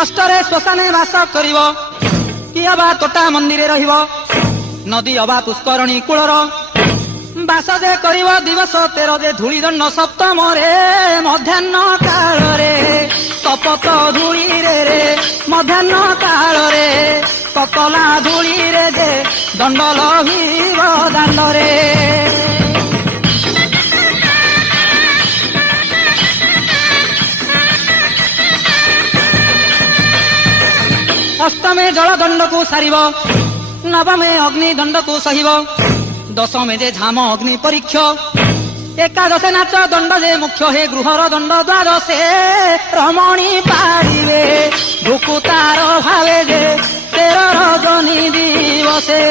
षष्ठरे श्मशाने वास करिव कि अबा तोटा मंदिरे रहिव नदी अबा पुष्करणी कूलर बास जे करिव दिवस 13 जे धूली दंड सप्तम रे मध्याह्न काल रे कपत धूली रे मध्याह्न काल रे कतला धूली रे जे दंड लहिव दांड रे अष्टमे जल दंड को सारिव नवमे अग्नि दंड को सहिव दशमे जे झाम अग्नि परीक्ष एकादशे नाच दंड जे मुख्य हे गृहर दंड द्वादशे रमणी पाड़िवे भुकुतार भावे जे 13 रजनी दिवसे।